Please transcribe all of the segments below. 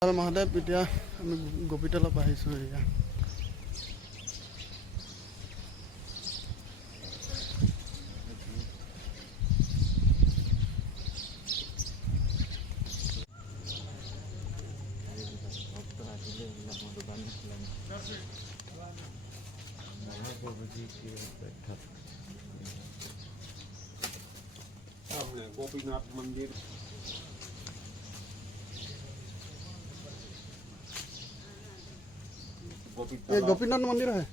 মহাদেৱ এতিয়া আমি গোপীতলৰ পৰা আহিছোঁ এয়া गोपीनाथ मंदिर ये गोपीनाथ मंदिर है।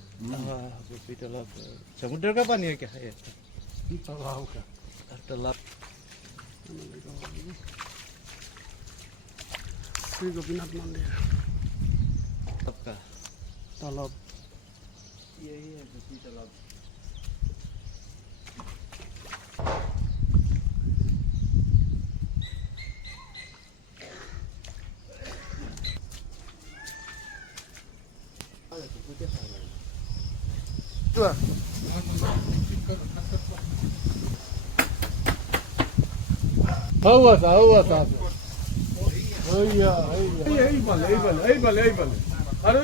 गोपी तालाब समुद्र का पानी है क्या है? तालाब का तालाब श्री गोपीनाथ मंदिर का तालाब यही है गोपी तालाब। अरे